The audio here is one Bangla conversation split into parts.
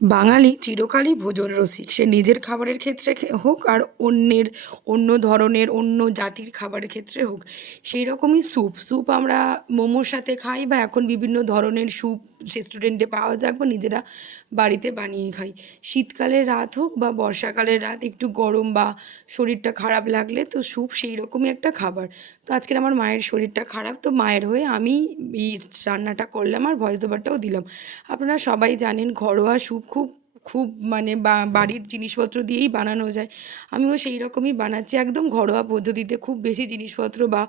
বাঙালি চিরকালই ভোজন রসিক, সে নিজের খাবারের ক্ষেত্রে হোক আর অন্য ধরনের অন্য জাতির খাবারের ক্ষেত্রে হোক। সেই রকমই স্যুপ স্যুপ আমরা মোমোর সাথে খাই, বা এখন বিভিন্ন ধরনের স্যুপ রেস্টুরেন্টে পাওয়া যাক, বা নিজেরা বাড়িতে বানিয়ে খাই। শীতকালের রাত হোক বা বর্ষাকালের রাত, একটু গরম বা শরীরটা খারাপ লাগলে তো স্যুপ সেই রকমই একটা খাবার। তো আজকের আমার মায়ের শরীরটা খারাপ, তো মায়ের হয়ে আমি এই রান্নাটা করলাম আর ভয়েস ওভারটাও দিলাম। আপনারা সবাই জানেন ঘরোয়া স্যুপ খুব খুব মানে বাড়ির জিনিসপত্র দিয়েই বানানো যায়। আমিও সেই রকমই বানাচ্ছি, একদম ঘরোয়া পদ্ধতিতে, খুব বেশি জিনিসপত্র বা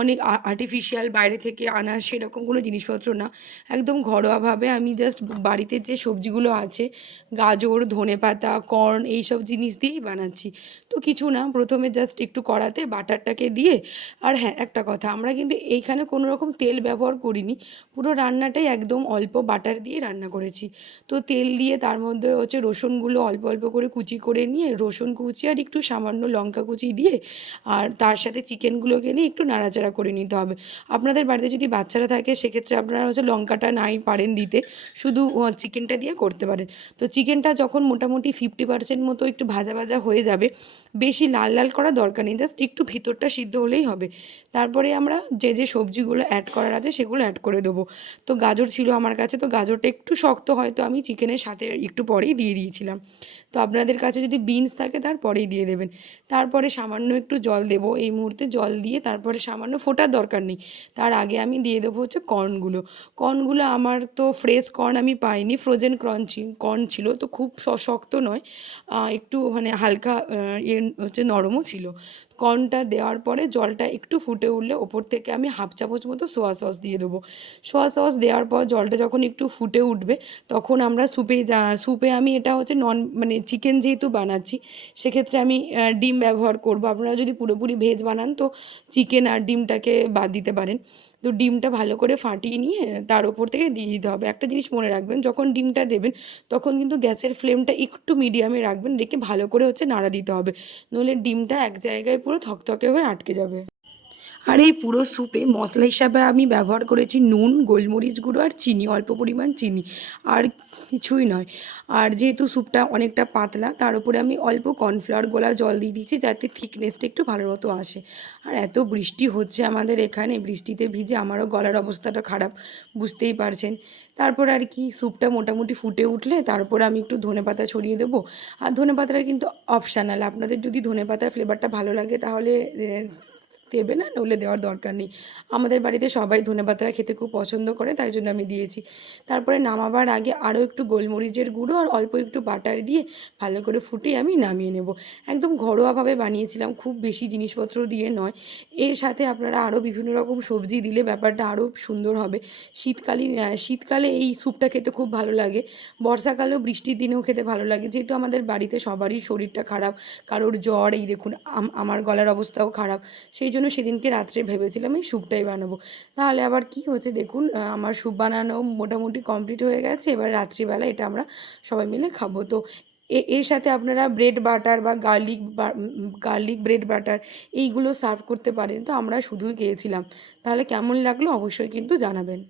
অনেক আর্টিফিশিয়াল বাইরে থেকে আনা সেরকম কোনো জিনিসপত্র না। একদম ঘরোয়াভাবে আমি জাস্ট বাড়িতে যে সবজিগুলো আছে, গাজর, ধনেপাতা, কর্ন, এই সব জিনিস দিয়েই বানাচ্ছি। তো কিছু না, প্রথমে জাস্ট একটু কড়াতে বাটারটাকে দিয়ে, আর হ্যাঁ একটা কথা, আমরা কিন্তু এইখানে কোনো রকম তেল ব্যবহার করিনি, পুরো রান্নাটাই একদম অল্প বাটার দিয়ে রান্না করেছি। তো তেল দিয়ে তার মধ্যে হচ্ছে রসুনগুলো অল্প অল্প করে কুচি করে নিয়ে, রসুন কুচি আর একটু সামান্য লঙ্কা কুচি দিয়ে, আর তার সাথে চিকেনগুলোকে নিয়ে একটু নাড়াচাড়া করে নিতে হবে। আপনাদের বাড়িতে যদি বাচ্চারা থাকে সেক্ষেত্রে আপনারা হচ্ছে লঙ্কাটা নাই পারেন দিতে, শুধু চিকেনটা দিয়ে করতে পারেন। তো চিকেনটা যখন মোটামুটি 50% মতো একটু ভাজা ভাজা হয়ে যাবে, বেশি লাল লাল করা দরকার নেই, জাস্ট একটু ভিতরটা সিদ্ধ হলেই হবে। তারপরে আমরা যে যে সবজিগুলো অ্যাড করার আছে সেগুলো অ্যাড করে দেবো। তো গাজর ছিল আমার কাছে, তো গাজরটা একটু শক্ত হয়তো আমি চিকেনের সাথে একটু পরেই দিয়ে দিয়েছিলাম। তো আপনাদের কাছে যদি বিনস থাকে তারপরেই দিয়ে দেবেন। তারপরে সামান্য একটু জল দেবো, এই মুহূর্তে জল দিয়ে তারপরে সামান্য ফোটার দরকার নেই, তার আগে আমি দিয়ে দেবো হচ্ছে কর্নগুলো। কর্নগুলো আমার তো ফ্রেশ কর্ন আমি পাইনি, ফ্রোজেন কর্ন ছিল, তো খুব শক্ত নয়, একটু মানে হালকা হচ্ছে নরমও ছিল। কর্নটা দেওয়ার পরে জলটা একটু ফুটে উঠলে ওপর থেকে আমি হাফ চামচ মতো সোয়া সস দিয়ে দেবো। সোয়া সস দেওয়ার পর জলটা যখন একটু ফুটে উঠবে, তখন আমরা স্যুপে আমি এটা হচ্ছে মানে চিকেন যেহেতু বানাচ্ছি, সেক্ষেত্রে আমি ডিম ব্যবহার করব। আপনারা যদি পুরোপুরি ভেজ বানান তো চিকেন আর ডিমটাকে বাদ দিতে পারেন। তো ডিমটা ভালো করে ফাটিয়ে নিয়ে তার উপর থেকে দিয়ে দিতে হবে। একটা জিনিস মনে রাখবেন, যখন ডিমটা দেবেন তখন কিন্তু গ্যাসের ফ্লেমটা একটু মিডিয়ামে রাখবেন, রেখে ভালো করে হচ্ছে নাড়া দিতে হবে, নইলে ডিমটা এক জায়গায় পুরো থকথকে হয়ে আটকে যাবে। আর এই পুরো স্যুপে মশলা হিসাবে আমি ব্যবহার করেছি নুন, গোলমরিচ গুঁড়ো আর চিনি, অল্প পরিমাণ চিনি, আর কিছুই নয়। আর যেহেতু স্যুপটা অনেকটা পাতলা, তার উপরে আমি অল্প কর্নফ্লাওয়ার গোলা জল দিয়ে দিচ্ছি, যাতে থিকনেসটা একটু ভালো মতো আসে। আর এত বৃষ্টি হচ্ছে আমাদের এখানে, বৃষ্টিতে ভিজে আমারও গলার অবস্থাটা খারাপ, বুঝতেই পারছেন। তারপর আর কি, স্যুপটা মোটামুটি ফুটে উঠলে তারপর আমি একটু ধনেপাতা ছড়িয়ে দেবো। আর ধনেপাতাটা কিন্তু অপশানাল, আপনাদের যদি ধনেপাতার ফ্লেভারটা ভালো লাগে তাহলে দেবে, না নইলে দেওয়ার দরকার নেই। আমাদের বাড়িতে সবাই ধনেপাতাটা খেতে খুব পছন্দ করে, তাই জন্য আমি দিয়েছি। তারপরে নামাবার আগে আরও একটু গোলমরিচের গুঁড়ো আর অল্প একটু বাটার দিয়ে ভালো করে ফুটিয়ে আমি নামিয়ে নেব। একদম ঘরোয়াভাবে বানিয়েছিলাম, খুব বেশি জিনিসপত্র দিয়ে নয়। এর সাথে আপনারা আরও বিভিন্ন রকম সবজি দিলে ব্যাপারটা আরও সুন্দর হবে। শীতকালে এই স্যুপটা খেতে খুব ভালো লাগে, বর্ষাকালেও বৃষ্টির দিনেও খেতে ভালো লাগে, যেহেতু আমাদের বাড়িতে সবারই শরীরটা খারাপ, কারোর জ্বর, এই দেখুন আমার গলার অবস্থাও খারাপ, সেই জন্য সেদিনকে রাত্রে ভেবেছিলাম এই স্যুপটাই বানাবো। তাহলে আবার কি হচ্ছে দেখুন, আমার স্যুপ বানানো মোটামুটি কমপ্লিট হয়ে গেছে, এবার রাত্রিবেলা এটা আমরা সবাই মিলে খাবো। তো এর সাথে আপনারা ব্রেড বাটার বা গার্লিক ব্রেড বাটার এইগুলো সার্ভ করতে পারেন। তো আমরা শুধুই খেয়েছিলাম। তাহলে কেমন লাগলো অবশ্যই কিন্তু জানাবেন।